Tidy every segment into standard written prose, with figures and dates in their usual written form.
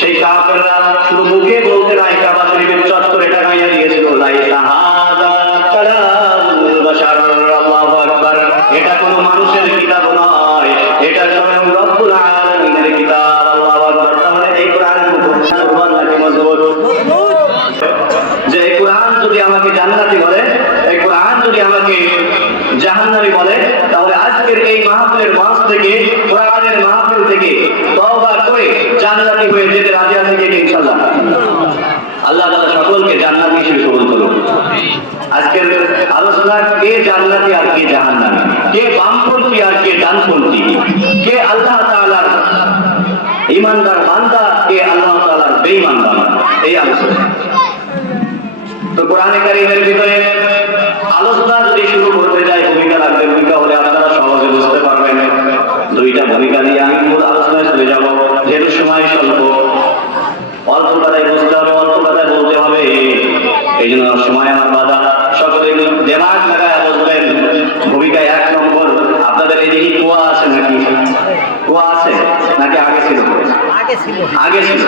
সেই কাফেররা শুধু মুখে বলতে নাই, কাবা শরীফের চত্বরে টাঙাইয়া দিয়েছিল লাইসা হাযা কালামুল বাশার। আল্লাহু আকবার। এটা কোনো মানুষের কিতাব নয়, এটা স্বয়ং রব্বুল আলামিনের কিতাব। আল্লাহু আকবার। তাহলে এই কোরআনের মুসলমান নাকি মজবুত? যে এই কোরআন যদি আমাকে জান্নাতি বলে, এই কোরআন যদি আমাকে জাহান্নামী বলে, তাহলে আজকের এই মাহফিলের মঞ্চ থেকে, কোরআনের মাহফিল থেকে তওবা করে জান্নাতি হয়ে যেতে রাজি আছি কি ইনশাআল্লাহ? আল্লাহ তাআলা সকলকে জান্নাতি হিসেবে কবুল করুন। আজকের আলোচনা কে জান্নাতি আর কে জাহান্নামী, কে বামপন্থী আর কে ডানপন্থী, কে আল্লাহ তাআলার ঈমানদার বান্দা, কে আল্লাহ তাআলার বেঈমান বান্দা, এই আলোচনা। তো কোরআনে কারীমের ভিতরে আলোচনা যদি শুরু করতে যাই, ভূমিকা লাগবে। ভূমিকা হলে আপনারা সহজে বুঝতে পারবেন। দুইটা ভূমিকা দিয়ে আমি মূল আলোচনায় চলে যাব, যেহেতু সময় স্বল্প। অল্প কথায় বুঝতে হবে, অল্প কথায় বলতে হবে, এই জন্য সময় আমার বাধা। সকলে দিমাগ লাগায় বলবেন। ভূমিকা 1 নম্বর, আপনাদের এদিকে কুয়া আছে নাকি? কুয়া আছে নাকি আগে ছিল? আগে ছিল।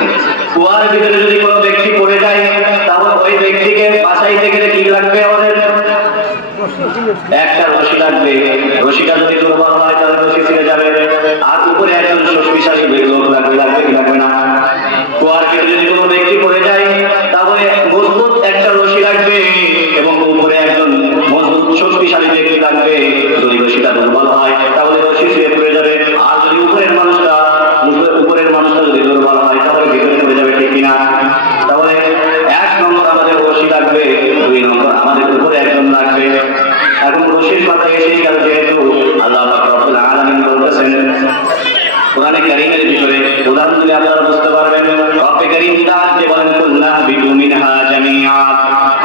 কুয়ার ভিতরে যদি কোনো ব্যক্তি পড়ে যায়, তাহলে ওই ব্যক্তিকে বাঁচাইতে গেলে কি লাগবে? আমাদের একটা রশি লাগবে। রশিটা যদি দুর্বল হয় তাহলে রশি ছিঁড়ে যাবে। আর উপরে একজন শক্তিশালী লোক লাগবে, লাগবে কি লাগবে না? কুয়ার ভিতরে যদি কোনো ব্যক্তি পড়ে যায়, তাহলে মজবুত একটা রশি লাগবে এবং উপরে একজন মজবুত শক্তিশালী ব্যক্তি লাগবে। যদি রশিটা দুর্বল হয় তাহলে রশি ছিঁড়ে পড়ে যাবে। আর যদি উপরের মানুষটা যদি দুর্বল হয় তাহলে ভিতরে পড়ে যাবে, ঠিক কিনা? তাহলে 1 নম্বর আমাদের রশি লাগবে, 2 নম্বর আমাদের উপরে একজন লাগবে। এখন রশির কথা এসেই গেল, যেহেতু আল্লাহ পাক রব্বুল আলামিন বলতেছেন কোরআনে কারীমের ভিতরে, উদাহরণ দিলে আপনারা বুঝতে পারবেন। রব্বে কারীম তাআলা বলেন কুল্লা বিদু মিনহা জামিআ,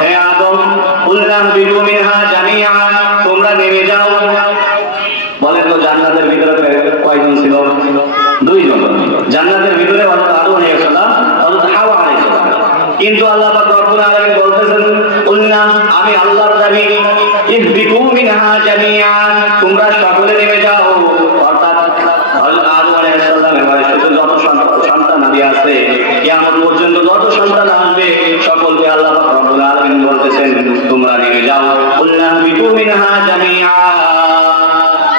হে আদম কুল্লা বিদু মিনহা জামিআ, তোমরা নেমে যাও। বলেন তো জান্নাতের ভিতরে কয়জন ছিল? 2 জন। জান্নাতের ভিতরে হযরত আদম আলাইহিস সালাম, হযরত হাওয়া আলাইহিস সালাম। কিন্তু আল্লাহ পাক রব্বুল আলামিন বলতেছেন কুল্লা, আমি আল্লাহর নবী, ইহবিতু মিনহা জামিআ, তোমরা সকলে নেমে যাও। অর্থাৎ হযরত আদম আলাইহিস সালামের বয়সে যত সন্তান নবী আছে, কিয়ামত পর্যন্ত যত সন্তান আসবে, সকলকে আল্লাহ পাক রব্বুল আলামিন বলতেছেন তোমরা নেমে যাও। কুল্লা ইহবিতু মিনহা জামিআ,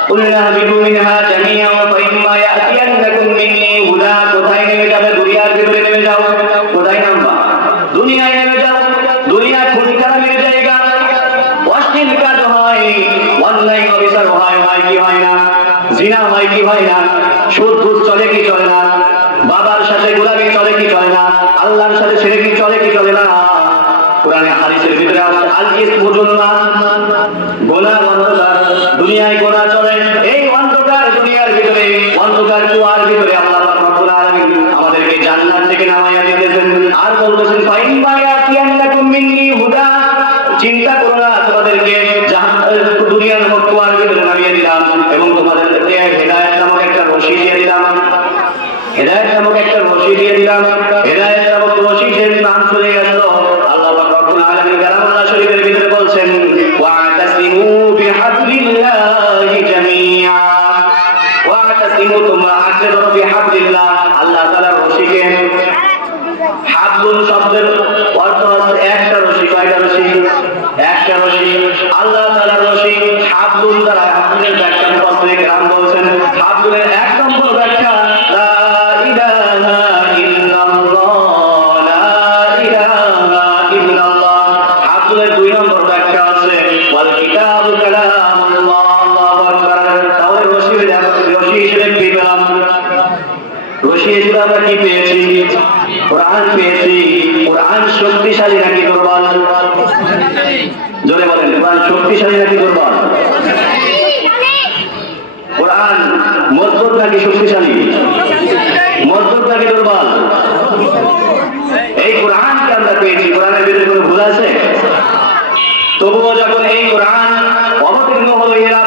কুল্লা ইহবিতু মিনহা জামিআ ফাইম্মা ইয়াতিয়ান্নাকুম মিন্নী হুদা। কোথায় নেমে যাবে? দুনিয়ার ভিতরে নেমে যাও। কোথায় নামবা? দুনিয়ায় নেমে যাও। দুনিয়া খুন খারাপের জায়গা, অশ্লীল কাজ হয়, অন্যায় অবিচার হয়, হয় কি হয় না? জিনা হয় কি হয় না? সুদ ঘুষ চলে কি চলে না? বাবার সাথে গোলামি চলে কি চলে না? আল্লাহর সাথে শিরক চলে কি চলে না? কোরআনে হাদিসের ভিতরে আছে আল ইসমু যুলমা, গুনাহ অন্ধকার। দুনিয়ায় গুনাহ চলে, এই অন্ধকার দুনিয়ার ভিতরে, অন্ধকার কুয়ার ভিতরে আল্লাহ পাক রব্বুল আলামিন আমাদেরকে জান্নাত থেকে নামাইয়া দিতেছেন। আর বলতেছেন ফাইম্মা ইয়াতিয়ান্নাকুম মিন্নী হুদা, চিন্তা করো না, তোমাদেরকে দুনিয়ার কুয়ার ভিতরে নামিয়ে দিলাম এবং তোমাদেরকে হেদায়েত নামক একটা রশি দিয়ে দিলাম। হেদায়েত নামক একটা রশি দিয়ে দিলাম। হেদায়েত নামক রশি যে নাম চলে গেল, আল্লাহ পাক রব্বুল আলামিন কালামুল্লাহ শরীফের ভিতরে বলছেন ওয়াতাসিমু বিহাবলিল্লাহি জামিআ, ওয়াতাসিমু, তোমরা আঁকড়ে ধরো বিহাবলিল্লাহ, আল্লাহ তাআলার রশিকে। হাবলুন শব্দের অর্থ হচ্ছে একটা রশি। কয়টা রশি? একটা রশি। আল্লাহ তাআলার রশি। হাবলুন দ্বারা, হাবলুনের ব্যাখ্যা মুফাসসিরিন কেরাম বলছেন, হাবলুনের 1 নম্বর ব্যাখ্যা লা ইলাহা ইল্লাল্লাহ, লা ইলাহা ইল্লাল্লাহ। হাবলুনের 2 নম্বর ব্যাখ্যা আছে ওয়াল কিতাবু কালামুল্লাহ। আল্লাহু আকবার। তাহলে রশি হিসেবে কি পেলাম? রশি হিসেবে আমরা কি পেয়েছি? কোরআন পেয়েছি। কোরআন শক্তিশালী নাকি দুর্বল? জোরে বলেন, কোরআন শক্তিশালী নাকি দুর্বল? কোরআন মজবুত নাকি শক্তিশালী? মজবুত নাকি দুর্বল? এই কোরআনকে আমরা পেয়েছি, কোরআনের ভিতরে কোনো ভুল আছে? তবুও যখন এই কোরআন অবতীর্ণ হলো হিরা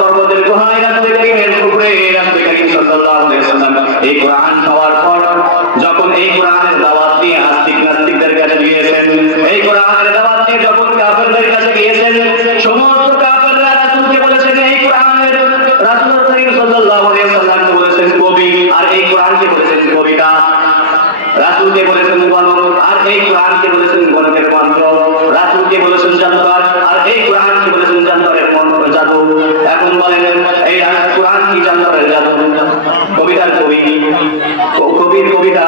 পর্বতের গুহায়, রাসূল কারীমের উপরে, রাসূল কারীম সাল্লাল্লাহু আলাইহি ওয়াসাল্লাম এই কোরআন পাওয়ার পর যখন এই কোরআনের দাওয়াত নিয়ে আস্তিক নাস্তিকদের কাছে গিয়েছেন, এই কোরআনের দাওয়াত নিয়ে যখন কাফেরদের কাছে গিয়েছেন, সমস্ত কাফেররা রাসূলকে বলেছেন এই কোরআনের, রাসূল কারীম সাল্লাল্লাহু আলাইহি ওয়াসাল্লামকে বলেছেন কবি, আর এই কোরআনকে বলেছেন রাসূলকে বলেছেন গণক, আর এই কোরআনকে বলেছেন গণকের মন্ত্র। রাসূলকে বলেছেন জাদুকর, আর এই কোরআনকে বলেছেন জাদুকরের মন্ত্র জাদু। এখন বলেন এই কোরআন কি জাদুকরের জাদু? কবিতার কবির কবিতা,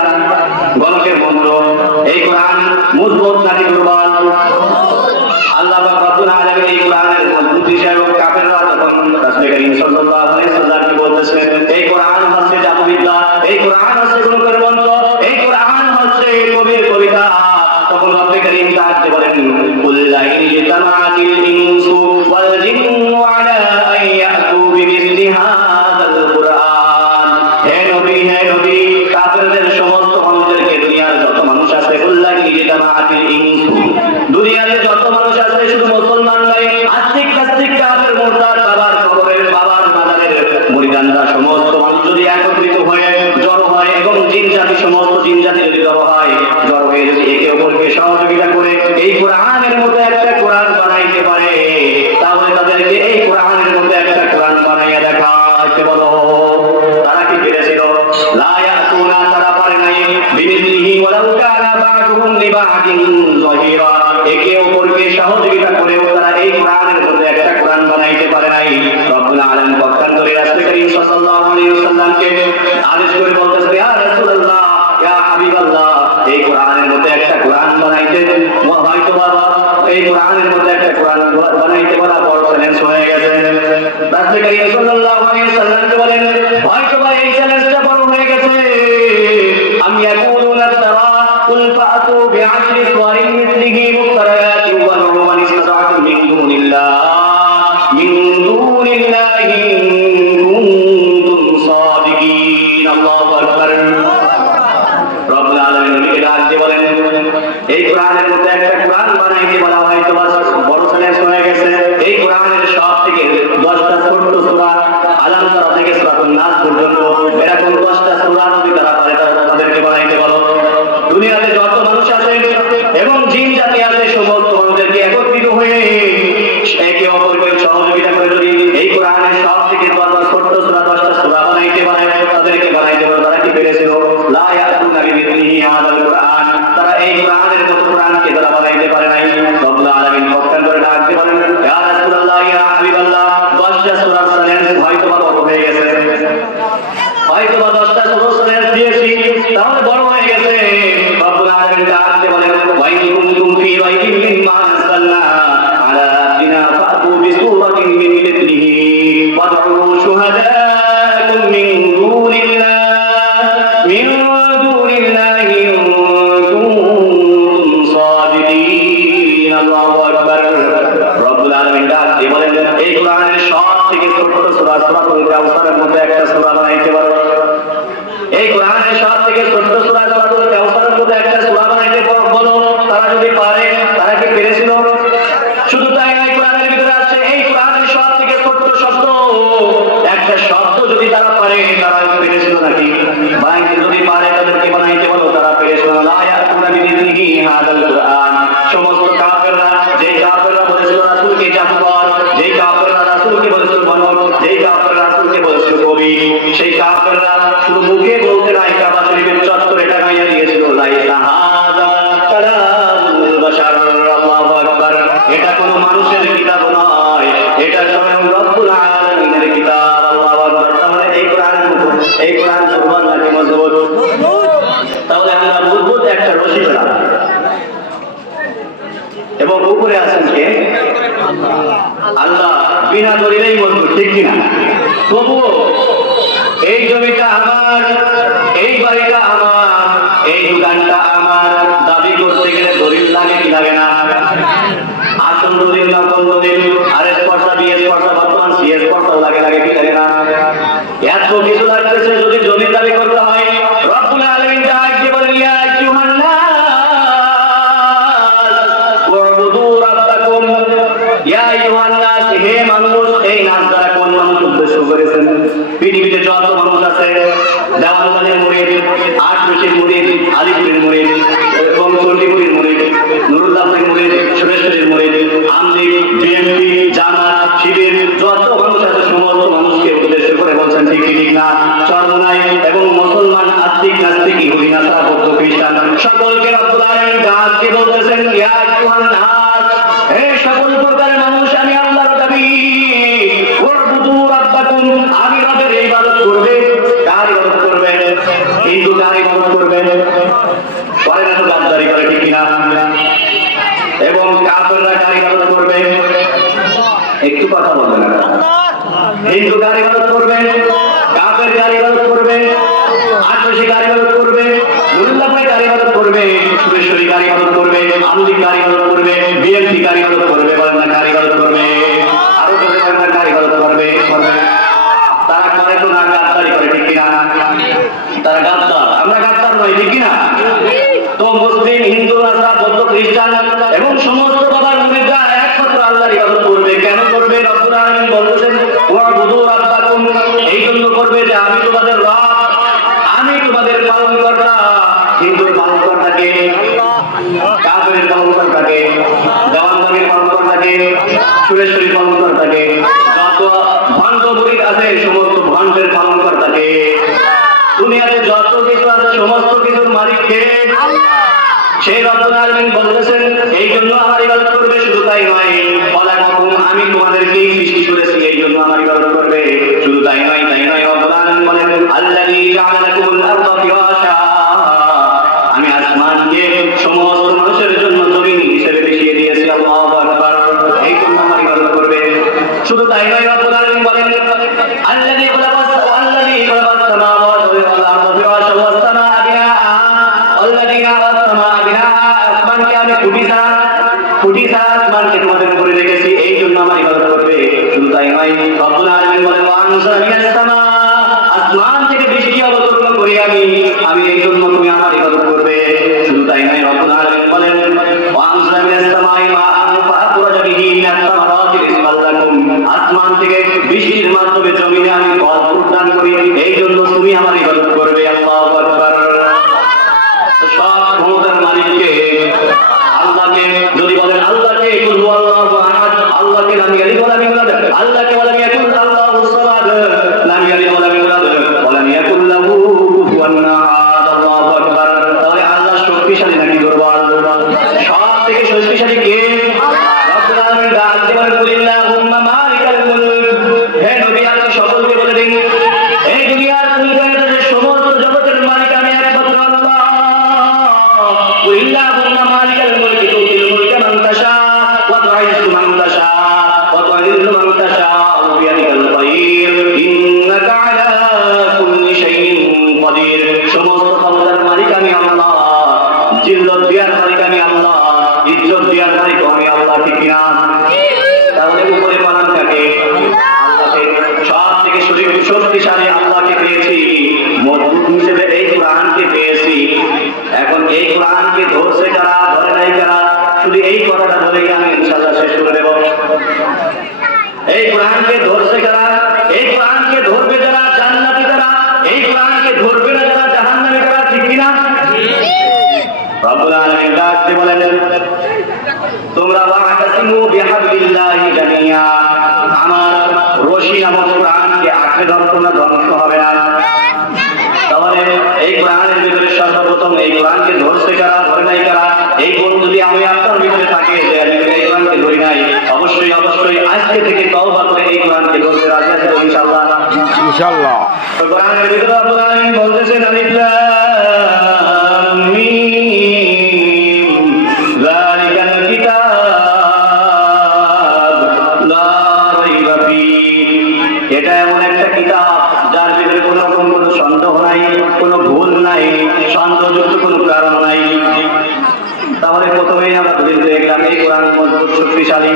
গণকের মন্ত্র। এই কোরআন মজবুত নাকি দুর্বল? আল্লাহ পাক রব্বুল আলামিন এই কোরআনের মজবুতি হিসেবে কাফেররা তখন রাসূল করিম সাল্লাল্লাহু আলাইহি ওয়াসাল্লামকে বলতেছেন এই কোরআন হচ্ছে জাদুবিদ্যা, এই কোরআন হচ্ছে গণকের মন্ত্র, এই কোরআন হচ্ছে কবির কবিতা। তখন রাসূল করিম তাকে বলেন কুল লা ইনতামাতিল ইনসু ওয়াল জিন্নু আলা আন ইয়াতু বিমিসলি হাযাল কুরআন। হে নবী কাফেরদের সমস্ত মানুষদেরকে, দুনিয়ার যত মানুষ আছে, কুল লা ইনতামাতিল ইনসু, দুনিয়াতে যত মানুষ আছে শুধু মুসলমান নয়, আস্তিক নাস্তিক কাফের মুরতাদ বাবার কবরের বাবার মাজারের মুরিদানরা সমস্ত মানুষ যদি একত্রিত হয়ে জড়ো হয় এবং জিন জাতি সমস্ত জিন জাতি যদি জড়ো হয়ে যদি একে অপরকে সহযোগিতা করে এই কোরআনের মতো একটা কোরআন বানাইতে পারে, তাহলে তাদেরকে এই কোরআনের মতো একটা কোরআন বানাইয়া দেখাইতে বলো। তারা কি পেরেছিল? লা ইয়াতুনা, তারা পারে নাই। বিমিসলিহি ওয়ালাউ কানা বা'দুহুম লিবা'দিন যাহিরা, একে অপরকে সহযোগিতা করেও তারা এই কোরআনের মধ্যে একটা কোরআন বানাইতে পারে নাই। রব্বুল আলামিন পক্ষান্তরে রাসূল করিম সাল্লাল্লাহু আলাইহি ওয়াসাল্লামকে আদেশ করে বলতেছে ইয়া রাসূলুল্লাহ, ইয়া হাবিবাল্লাহ, এই কোরআনের মধ্যে একটা কোরআন বানাইতে, হয়তো বাবা এই কোরআনের মধ্যে একটা কোরআন বানাইতে বলা বড় চ্যালেঞ্জ হয়ে গেছে। রাসূল করিম সাল্লাল্লাহু আলাইহি ওয়াসাল্লামকে বলেন হয়তো বা এই চ্যালেঞ্জটা বড় হয়ে গেছে। আমি ইয়াকুলুনা তারা কুল ফাতু বিআশরি সুওয়ারিন মিসলিহি মুফতারায়াতিন ওয়া নু'মু মান ইসতাতা'তুম মিন দুনিল্লাহি ইন কুনতুম সাদিকিন। আল্লাহু আকবার। রব্বুল আলামিন নবীকে ডাক দিয়ে বলেন এই কোরআনের মধ্যে একটা কোরআন বানাইতে বলা হয়তো বড় চ্যালেঞ্জ হয়ে গেছে। এই কোরআনের সব থেকে 10টা ছোট্ট সূরা, আলাম তারা থেকে সূরাতুন নাস পর্যন্ত এরকম 10টা সূরা যদি তারা পারে তাদেরকে বানাইতে বলো। দুনিয়াতে যত মানুষ আছে এবং জিন জাতি আছে সমস্ত মানুষদেরকে একত্রিত হয়ে একে অপরকে সহযোগিতা করে যদি এই কোরআনের সব থেকে 10টা ছোট্ট সূরা 10টা সূরা বানাইতে পারে, তাদেরকে বানাইতে পারে। তারা কি পেরেছিল? লা ইয়াতুনা বিমিসলিহি হাযাল কুরআন, তারা এই কোরআনের মতো কোরআনকে তারা বানাইতে পারে নাই। রব্বুল আলামিন পক্ষান্তরে ডাক দিয়ে বলেন ইয়া রাসূলুল্লাহ, ইয়া হাবিবাল্লাহ, 10টা সূরার চ্যালেঞ্জ হয়তো বা বড় হয়ে গেছে, হয়তো বা 10টা সূরা চ্যালেঞ্জ দিয়েছি তাহলে বড় হয়ে গেছে। রব্বুল আলামিন ডাক দিয়ে বলেন ওয়া ইন কুনতুম ফি রাইবিন মিম্মা নাযালনা আলা আবদিনা ফাতু বিসূরাতিন মিন মিসলিহি ওয়াদউ শুহাদাকুম মিন দুনিল্লাহি ইন কুনতুম সাদিকিন। আল্লাহু আকবার। রব্বুল আলামিন ডাক দিয়ে বলেন এই কোরআনের সব থেকে ছোট সূরা সূরাতুল কাউসারের মধ্যে একটা সূরা বানাইতে পারো। এই কোরআনের সব থেকে ছোট সূরা সূরাতুল কাউসারের মধ্যে একটা সূরা বানাইতে বলো। তারা যদি পারে, তারা কি পেরেছিল? শুধু তাই নয়, কোরআনের ভিতরে আছে এই কোরআনের সব থেকে ছোট শব্দ, একটা শব্দ যদি তারা পারে, তারা পেরেছিল নাকি? বানাইতে যদি পারে তাদেরকে বানাইতে বলো। তারা পেরেছিল। লা ইয়াতুনা বিমিসলিহি হাযাল কুরআন। সমস্ত কাফেররা, যে কাফেররা বলেছিল রাসূলকে জাদুকর, যে কাফেররা রাসূলকে বলেছিল গণক, যে কাফেররা রাসূলকে বলেছিল কবি, সেই কাফেররা শুধু মুখে বলতে নাই, কাবা শরীফের চত্বরে টাঙাইয়া দিয়েছিল লাইসা হাযা কালামুল বাশার। আল্লাহু আকবার। এটা কোনো মানুষের কিতাব নয়, এটা স্বয়ং রব্বুল আলামিনের কিতাব। আল্লাহু আকবার। তাহলে এই কোরআন দুর্বল নাকি মজবুত? তাহলে আমরা মজবুত একটা রশি পেলাম এবং উপরে আছেন কে? আল্লাহ। বিনা দলিলেই মজবুত, ঠিক কিনা? তবুও এই জমিটা আমার, এই বাড়িটা আমার, এই দোকানটা আমার দাবি করতে গেলে দলিল লাগে কি লাগে না? আসল দলিল, নকল দলিল, আরএস পর্চা, বিএস পর্চা, বর্তমান সিএস পর্চাও লাগে কি লাগে না? এত কিছু লাগতেছে যদি জমি দাবি করতে হয়। রব্বুল আলামিন ডাক দিয়ে বলেন ইয়া আইয়ুহান নাস ওয়াবুদু রাব্বাকুম। ইয়া আইয়ুহান নাস, হে মানুষ। এই নাস দ্বারা কোন মানুষ উদ্দেশ্য করেছেন? পৃথিবীতে যত মানুষ আছে, দেওয়ানগঞ্জের মুরিদ, আটরশির মুরিদ, আলিপুরের মুরিদ এবং চণ্ডীপুরের মুরিদ, নুরুল্লাহের মুরিদ, সুরেশ্বরের মুরিদ, আমলিগ, বিএনপি, জামাত, শিবির, যত মানুষ আছে সমস্ত মানুষকে উদ্দেশ্য করে বলছেন ঠিক না? চরমোনাই এবং মুসলমান, আস্তিক নাস্তিক, ইহুদি নাসারা, বৌদ্ধ, খ্রিস্টান সকলকে রব্বুল আলামিন ডাকতে বলতেছেন, ইয়া আইয়ুহান নাস, হে সকল প্রকারের মানুষ, আমি আল্লাহর দাবি ওয়াবুদু রাব্বাকুম, আমি রবের ইবাদত করবে। কার ইবাদত করবেন? হিন্দু কার ইবাদত করবেন? করে না তো গাদ্দারি করে, ঠিক কিনা? এবং কাফেররা কার ইবাদত করবে? একটু কথা বলবেন না। হিন্দু কার ইবাদত করবে? কাফের কার ইবাদত করবে? আট্রসি কার ইবাদত করবে? নুরুল্লাহ ভাই কার ইবাদত করবে? সুরেশ্বরী কার ইবাদত করবে? আমলি কার ইবাদত করবে? বিএনপি কার ইবাদত করবে? বলেন না কার ইবাদত করবে? আরো যদি বলেন না কার ইবাদত করবে? তারা করে তো না, গাদ্দারি করে, ঠিক কিনা? তারা গাদ্দার, আমরা গাদ্দার নই, ঠিক কিনা? তো মুসলিম, হিন্দু, নাসারা, বৌদ্ধ, খ্রিস্টান এবং সমস্ত বাবার মুরিদরা একমাত্র আল্লাহর ইবাদত করবে। কেন করবে? রব্বুল আলামিন বলতেছেন, ওয়াবুদু রাব্বাকুম, এই জন্য করবে যে আমি তোমাদের রব, আমি তোমাদের পালনকর্তা। হিন্দুর পালনকর্তাকে, কাফেরের পালনকর্তাকে, দেওয়ানবাগের পালনকর্তাকে, সুরেশ্বরীর পালনকর্তাকে, যত ভণ্ড মুরিদ আছে সমস্ত ভণ্ডের পালনকর্তাকে, দুনিয়াতে যত কিছু আছে সমস্ত কিছুর মালিককে সেই রব্বুল আলামিন বলতেছেন, এই জন্য আমার ইবাদত করবে। শুধু তাই নয়, আমি তোমাদেরকে সৃষ্টি করেছি, এই জন্য আমার ইবাদত করবে। শুধু তাই নয়, রব্বুল আলামিন বলেন, আল্লাযী জাআলা লাকুমুল আরদা ফিরাশা, আমি আসমানকে সমস্ত মানুষের জন্য জমিন হিসেবে বিছিয়ে দিয়েছি। আল্লাহু আকবার, এই জন্য আমার ইবাদত করবে। শুধু তাই নয়, রব্বুল আলামিন বলেন, আল্লাযী খালাকাস সামাওয়াতি ওয়াল আরদা ফিরাশা ওয়াস সামাআ বিনাআ, আল্লাযী খালাকাস সামাআ বিনাআ, আসমানকে আমি খুঁটি ছাড়া আসমানকে তোমাদের উপরে রেখেছি, এই জন্য আমার ইবাদত করবে। শুধু তাই নয়, রব্বুল আলামিন বলেন, ওয়া আনজালা মিনাস সামা, আসমান থেকে বৃষ্টি অবতীর্ণ করি আমি, এই জন্য তুমি আমার ইবাদত করবে। শুধু তাই নয়, রব্বুল আলামিন বলেন, ওয়া আনজালা মিনাস সামাই মাআন ফাআখরাজা বিহি মিনাস সামারাতি রিজকাল লাকুম, আসমান থেকে বৃষ্টির মাধ্যমে জমিনে আমি ফল প্রদান করি, এই জন্য তুমি আমার ইবাদত করবে। আল্লাহু আকবার। তো সব ক্ষমতার মালিককে, আল্লাহকে যদি বলেন, আল্লাহকে কুল হুয়াল্লাহু আহাদ, আল্লাহকে লাম ইয়ালিদ ওয়া লাম ইউলাদ, আল্লাহকে ওয়া লাম ইয়াকুল আল্লাহুস সামাদ, লাম ইয়ালিদ ওয়া লাম ইউলাদ ওয়া লাম ইয়াকুল লাহু কুফুয়ান আহাদ। আল্লাহু আকবার। তাহলে আল্লাহ শক্তিশালী নাকি দুর্বল? সব থেকে শক্তিশালী কে? রব্বুল আলামিন ডাক দিয়ে বলেন, কুলিল্লাহুম্মা মালিকাল মুলক, হে নবী আপনি সকলকে বলে দিন, এই দুনিয়ার সমস্ত জগতের মালিক আমি একমাত্র আল্লাহ। কুলিল্লাহুম্মা মালিকাল মুলক তুতিল মুলকা মান তাশা ওয়া তু'ইজ্জু মান তাশা ওয়া তুযিল্লু মান তাশা বিয়াদিকাল খায়র ইন্নাকা আলা কুল্লি শাইইন কাদির। সমস্ত ক্ষমতার মালিক আমি আল্লাহ, জিল্লত দেওয়ার মালিক আমি আল্লাহ, ইজ্জত দেওয়ার মালিক আমি আল্লাহ, ঠিক কিনা? তাহলে উপরে পালন থাকে আল্লাহকে, সব থেকে শক্তিশালী আল্লাহকে পেয়েছি, মজবুত হিসেবে এই কোরআনকে পেয়েছি। এখন এই কোরআনকে ধরছে কারা, ধরে নাই কারা? শুধু এই কথাটা বলেই আমি ইনশাআল্লাহ শেষ করে দেব। এই কোরআনকে ধরছে কারা? এই কোরআনকে ধরবে যারা জান্নাতি তারা, এই কোরআনকে ধরবে না যারা জাহান্নামী তারা, ঠিক কিনা? রব্বুল আলামিন ডাকতে বলেন, তোমরা ওয়া'তাসিমু বিহাবলিল্লাহি জামিয়া, আমার রশি নামক কোরআনকে আঁকড়ে ধরো, তোমরা ধ্বংস হবে না। তাহলে এই কোরআনের ভিতরে সর্বপ্রথম এই কোরআনকে ধরছে কারা, ধরে নাই কারা? এই কোন যদি আমি আপনার ভিতরে থাকে যে আমি এই কোরআনকে ধরি নাই, অবশ্যই আজকে থেকে তওবা করে এই কোরআনকে ধরতে রাজি আছি তো ইনশাআল্লাহ? ইনশাআল্লাহ। তো কোরআনের ভিতরে আল্লাহ বলতেছেন, আলিফ লাম মিম যালিকাল কিতাব লা রাইবা ফীহি, এটা এমন একটা কিতাব যার ভিতরে কোনো রকম কোনো সন্দেহ নাই, কোনো ভুল নাই, সন্দেহযুক্ত কোনো কারণ নাই। তাহলে প্রথমেই আমরা বুঝে দেখলাম এই কোরআন মজবুত শক্তিশালী।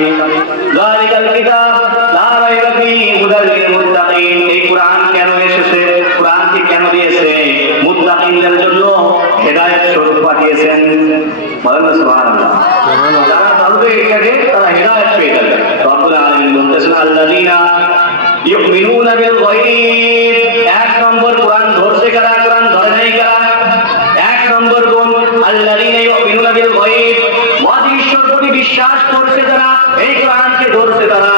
যালিকাল কিতাব লা রাইবা ফীহি হুদাল লিল মুত্তাকিন, এই কোরআন কেন এসেছে, কোরআনকে কেন দিয়েছে? মুত্তাকিনদের জন্য হেদায়েত স্বরূপ পাঠিয়েছেন। বলেন সুবহানাল্লাহ। যারা তাহলে এটাকে তারা হেদায়েত পেয়ে যাবে। রব্বুল আলামিন বলতেছেন, আল্লাযীনা ইউমিনুনা বিল গায়ব, এক নম্বর কোরআন ধরছে কারা, কোরআন ধরে নাই কারা? এক নম্বর গুণ, আল্লাযীনা ইউমিনুনা বিল গায়ব, অদৃশ্যের প্রতি বিশ্বাস করছে যারা, এই কোরআনকে ধরছে তারা।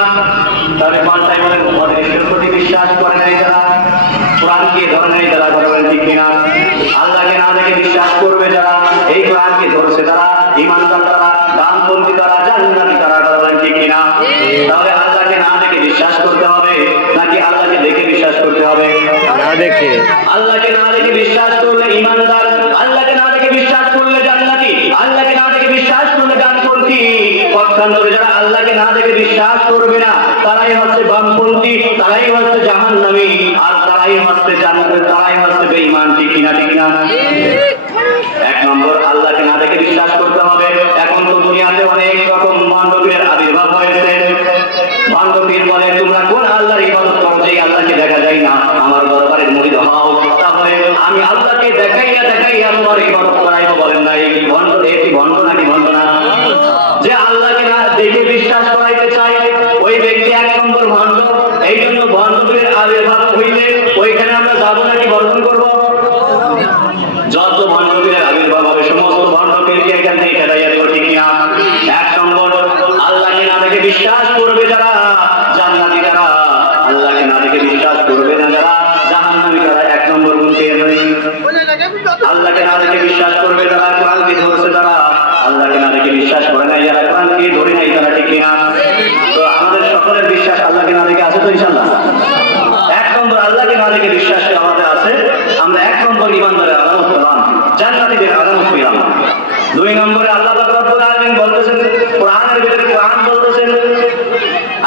তাহলে কোনটাই বলেন, অদৃশ্যের প্রতি বিশ্বাস করে নাই যারা, কোরআনকে ধরে নাই যারা, বলেন ঠিক কিনা? আল্লাহকে না দেখে বিশ্বাস করবে যারা, এই ধরছে তারা, ঈমানদার তারা, ডানপন্থী তারা, জান্নাতি তারা, বলেন ঠিক কিনা? তাহলে আল্লাহকে না দেখে বিশ্বাস করতে হবে নাকি আল্লাহকে দেখে বিশ্বাস করতে হবে? না দেখে। আল্লাহকে না দেখে বিশ্বাস করলে ঈমানদার, আল্লাহকে না দেখে বিশ্বাস করলে জান্নাতি, আল্লাহকে না দেখে বিশ্বাস করলে ডানপন্থী। পক্ষান্তরে যারা আল্লাহকে না দেখে বিশ্বাস করবে না তারাই হচ্ছে বামপন্থী, তারাই হচ্ছে জাহান্নামী, আর তারাই হচ্ছে জান্নাতের, তারাই হচ্ছে বেঈমান। ঠিক কিনা? ঠিক না? এক নম্বর আল্লাহকে না দেখে বিশ্বাস করতে হবে। এখন তো দুনিয়াতে অনেক রকম ভণ্ডপীরের আবির্ভাব হয়েছে। ভণ্ডপীর বলে তোমরা কোন আল্লাহর ইবাদত করো যেই আল্লাহকে দেখা যায় না, আমার দরবারের মুরিদ হও, তাহলে আমি আল্লাহকে দেখাইয়া দেখাইয়া তোমার ইবাদত করাইবো। বলেন না এই ভণ্ড, এটি ভণ্ড নাকি ভণ্ড না? যে আল্লাহকে না দেখে বিশ্বাস করাইতে চায় ওই ব্যক্তি এক নম্বর ভণ্ড। এই জন্য ভণ্ডপীরের আবির্ভাব হইলে ওইখানে আমরা যাবো নাকি বর্জন করবো? যত ভণ্ডপীরের আবির্ভাব হবে সমস্ত ভণ্ডপীরকে এখান থেকে হেদায়েত করবে। ঠিক কিনা? এক নম্বর আল্লাহকে না দেখে বিশ্বাস করবে যারা, জান্নাতি তারা, আল্লাহকে না দেখে বিশ্বাস করবে না যারা, জাহান্নামী তারা। এক নম্বর গুণ পেয়ে যাবে। আল্লাহকে না দেখে বিশ্বাস করবে যারা, কোরআনকে ধরছে তারা, আল্লাহকে না দেখে বিশ্বাস করে নাই যারা, কোরআনকে ধরে নাই তারা। ঠিক কিনা? তো আমাদের সকলের বিশ্বাস আল্লাহকে না দেখে আছে তো ইনশাআল্লাহ? এক নম্বর আল্লাহকে না দেখে বিশ্বাস আমাদের আছে। আমরা এক নম্বর ঈমানদারের আলামত পেলাম, জান্নাতীদের আলামত পেলাম। দুই নম্বরে আল্লাহ পাক রব্বুল আলামিন বলতেছেন কোরআনের ভিতরে, কোরআন বলতেছেন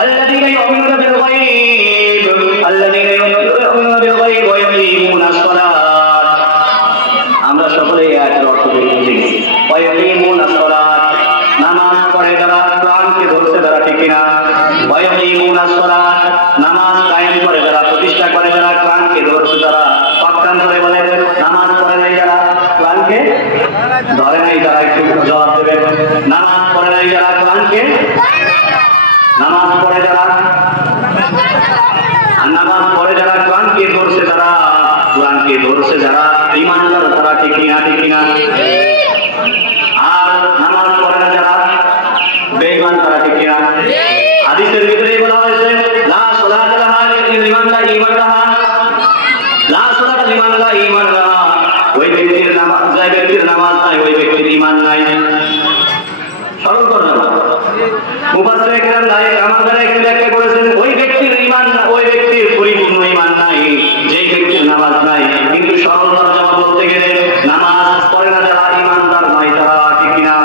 আল্লাযীনা ইউমিনুনা বিল গায়ব, আল্লাযীনা ইউমিনুনা বিল গায়ব ওয়া ইউকিমুনাস সালাত। আমরা সকলে এই আয়াতের অর্থ বুঝে গেছি। ওয়া ইউকিমুনাস সালাত, নামাজ পড়ে যারা, কোরআনকে ধরছে যারা। ঠিক কিনা? ওয়া ইউকিমুনাস সালাত, নামাজ কায়েম করে যারা, প্রতিষ্ঠা করে যারা, কোরআনকে ধরছে যারা। পক্ষান্তরে বলে নামাজ পড়ে নাই যারা, কোরআনকে ধরে নাই যারা। একটু জবাব দেবেন। নামাজ পড়ে নাই যারা, কোরআনকে, নামাজ পড়ে যারা, নামাজ পড়ে যারা, কোরআনকে ধরছে যারা, কোরআনকে ধরছে যারা, ঈমানদার তারা। ঠিক কিনা? ঠিক কিনা? আর নামাজ পড়ে না যারা, বেঈমান তারা। ঠিক কিনা? হাদিসের ভিতরে বলা হয়েছে লা সালাতা লাহা লিমান লা ঈমান লাহা, লা সালাতা লিমান লা ঈমান লাহা। ওই ব্যক্তির নামাজ, যে ব্যক্তির নামাজ নাই ওই ব্যক্তির ঈমান নাই। স্মরণ করবেন। মুফাসসির কিরাম আমাদের এখানে ব্যাখ্যা করেছেন ওই ব্যক্তির ঈমান, ওই ব্যক্তির পরিপূর্ণ ঈমান নাই যেই ব্যক্তির নামাজ নাই। কিন্তু সরল তরজমা বলতে গেলে নামাজ পড়ে না যারা, ঈমানদার নাই তারা। ঠিক কিনা?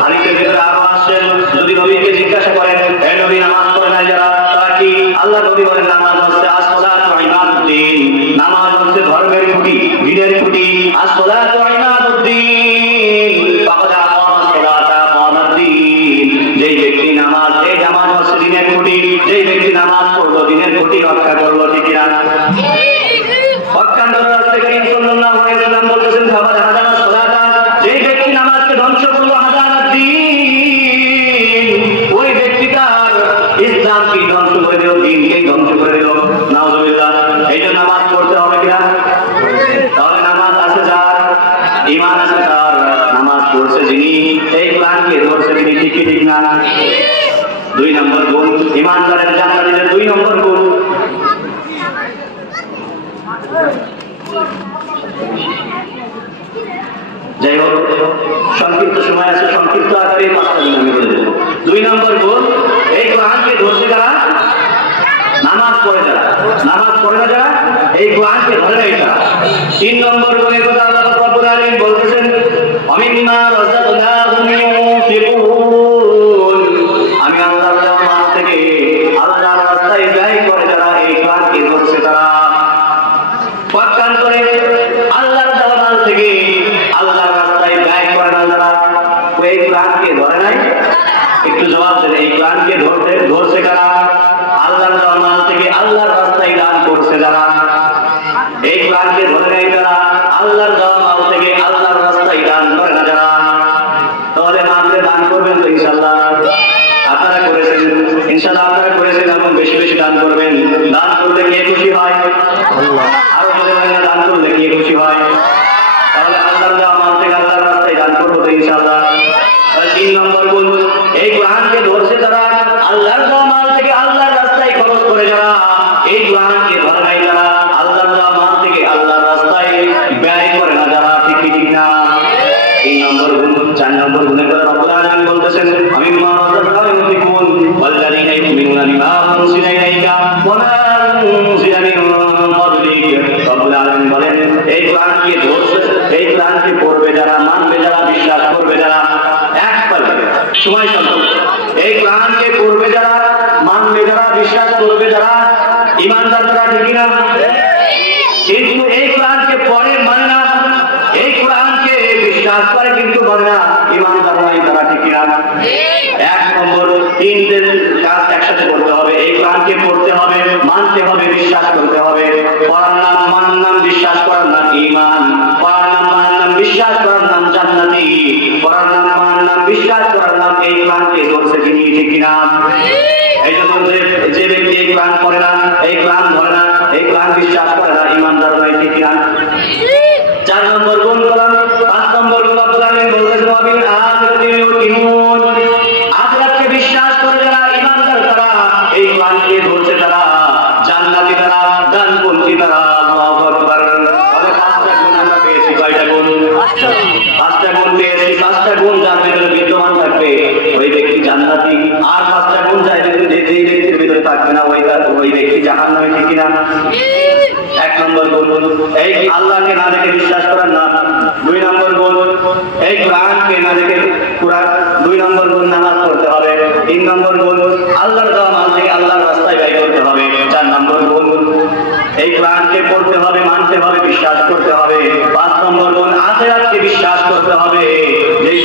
হাদিসের ভিতরে আরো আসছেন, যদি নবীকে জিজ্ঞাসা করেন হে নবী নামাজ পড়ে না যারা তারা কি, আল্লাহ নবী বলেন নামাজ হচ্ছে আস-সালাতু ইমাদুদ্দিন, নামাজ হচ্ছে ধর্মের খুঁটি, দ্বীনের খুঁটি। আস-সালাতু ইমাদুদ্দিন ফাকাদ আকামাস সালাতা আকামাদ্দিন। যেই ব্যক্তি নামাজ, এই নামাজ হচ্ছে দ্বীনের খুঁটি, যেই ব্যক্তি নামাজ পড়লো দ্বীনের খুঁটি রক্ষা করলো। ঠিক কিনা? পক্ষান্তরে রাসূল করিম সাল্লাল্লাহু আলাইহি ওয়াসাল্লাম বলতেছেন ফাকাদ হাদামাস সালাতা, যেই ব্যক্তি নামাজকে ধ্বংস করলো, হাদামাদ্দিন, ওই ব্যক্তি তার ইসলামকে ধ্বংস করে দিল, দ্বীনকে ধ্বংস করে দিল। নাউযুবিল্লাহ। এই জন্য নামাজ পড়তে হবে কিনা? তাহলে নামাজ আছে যার, ঈমান আছে তার, নামাজ পড়ছে যিনি, এই কোরআনকে ধরছে তিনি। ঠিক কি ঠিক না? দুই নম্বর গুণ ঈমানদারের, জান্নাতীদের দুই নম্বর গুণ। যাই হোক, সংক্ষিপ্ত সময় আছে, সংক্ষিপ্ত আকারে পাঁচটা দিন আমি বলে দেবো। দুই নম্বর গুণ এই কোরআনকে ধরছে যারা, নামাজ পড়ে যারা, নামাজ পড়ে না যারা, এই কোরআনকে ধরে নাই তারা। তিন নম্বর গুণের কথা আল্লাহ রাব্বুল আলামিন বলতেছেন ওয়ামিম্মা রাযাকনাহুম ইউনফিকুন, আমি আল্লাহর দেওয়া মাল থেকে আল্লাহর রাস্তায় ব্যয় করে যারা, এই কোরআনকে ধরছে তারা। পক্ষান্তরে আল্লাহর দেওয়া মাল থেকে আল্লাহর রাস্তায় ব্যয় করে না যারা, এই কোরআনকে ধরে নাই। একটু জবাব দেন, এই কোরআনকে ধরছে কারা? আল্লাহর দেওয়া মাল থেকে আল্লাহর রাস্তায় দান করছে যারা। এই কোরআনকে ধরে নাই যারা, আল্লাহর দেওয়া মাল থেকে আল্লাহর রাস্তায় দান করে না যারা। তাহলে মাকে দান করবেন তো ইনশাআল্লাহ? আপনারা করেছেন ইনশাআল্লাহ, আপনারা করেছেন এবং বেশি বেশি দান করবেন। দান করলে কে খুশি হয়? আল্লাহ। আরো বলে বলেন দান করলে কে খুশি হয়? তাহলে আল্লাহর দেওয়া মাল থেকে আল্লাহর রাস্তায় দান করবো তো ইনশাআল্লাহ। তিন নম্বর গুণ এই কোরআনকে ধরছে যারা, আল্লাহর দেওয়া মাল থেকে আল্লাহর রাস্তায় খরচ করে যারা, এই কোরআনকে ধরে নাই যারা, আল্লাহর দেওয়া মাল থেকে আল্লাহর রাস্তায় ব্যয় করে না যারা। ঠিক ঠিক না? তিন নম্বর গুণ চার নম্বর গুণের কথা রব্বুল আলামিন বলতেছেন আমি মা রাযাকনাহুম ইউনফিকুন ওয়াল্লাযীনা ইউমিনুনা বিমা উনজিলা ইলাইকা ওয়া মা উনজিলা মিন ক্বাবলিক। রব্বুল আলামিন বলেন এই কোরআনকে ধরছে, এই কোরআনকে পড়বে যারা, মানবে যারা, বিশ্বাস করবে যারা, একবারে সময় সম্ভব এই কোরআনকে পড়বে যারা, মানবে যারা, বিশ্বাস করবে যারা, ইমানদার তারা, ঠিক না? কিন্তু এই কোরআনকে পড়ে মানে না, এই কোরআনকে বিশ্বাস করে কিন্তু মানে না, ইমানদার নাই তারা, ঠিক না? এক নম্বর তিনটে কাজ একসাথে করতে হবে। এই কোরআনকে পড়তে হবে, মানতে হবে, বিশ্বাস করতে হবে। পড়ার নাম, মানার নাম, বিশ্বাস করার নাম ঈমান। পড়ার নাম, মানার নাম, বিশ্বাস করার নাম জান্নাতি। পড়ার নাম, মানার নাম, বিশ্বাস করার নাম এই কোরআনকে ধরছে যিনি, ঠিক না? এই জন্য যে ব্যক্তি এই কোরআন পড়ে না, এই কোরআন ধরে না, এই কোরআন বিশ্বাস করে না, ইমানদার নয়, ঠিক না? চার নম্বর গুণ করলাম। পাঁচ নম্বর গুণ আল্লাহ বলতেছেন ওয়াবিল আখিরাতি ইউকিনুন। আখিরাতকে বিশ্বাস করে যারা, ইমানদার তারা, এই কোরআনকে ধরছে তারা, জান্নাতি তারা, ডানপন্থী তারা। আল্লাহু আকবার। তাহলে পাঁচটা গুণ আমরা পেয়েছি। কয়টা গুণ? পাঁচটা গুণ পেয়েছি। পাঁচটা গুণ যার ভিতরে বিদ্যমান থাকবে ওই ব্যক্তি জান্নাতি। আর পাঁচটা গুণ যাই যেই ব্যক্তির ভিতরে থাকবে না ওই ব্যক্তি জাহান্নামী, ঠিক না? এক নম্বর গুণ এই আল্লাহকে না দেখে বিশ্বাস করার নাম। দুই নম্বর গুণ এই কোরআনকে না দেখে কোরআন। দুই নম্বর গুণ নামাজ পড়তে হবে। তিন নম্বর গুণ আল্লাহর দেওয়া মাল থেকে আল্লাহর রাস্তায় ব্যয় করতে হবে। চার নম্বর গুণ এই কোরআনকে পড়তে হবে, মানতে হবে, বিশ্বাস করতে হবে। পাঁচ নম্বর গুণ আখিরাতকে বিশ্বাস করতে হবে। যেই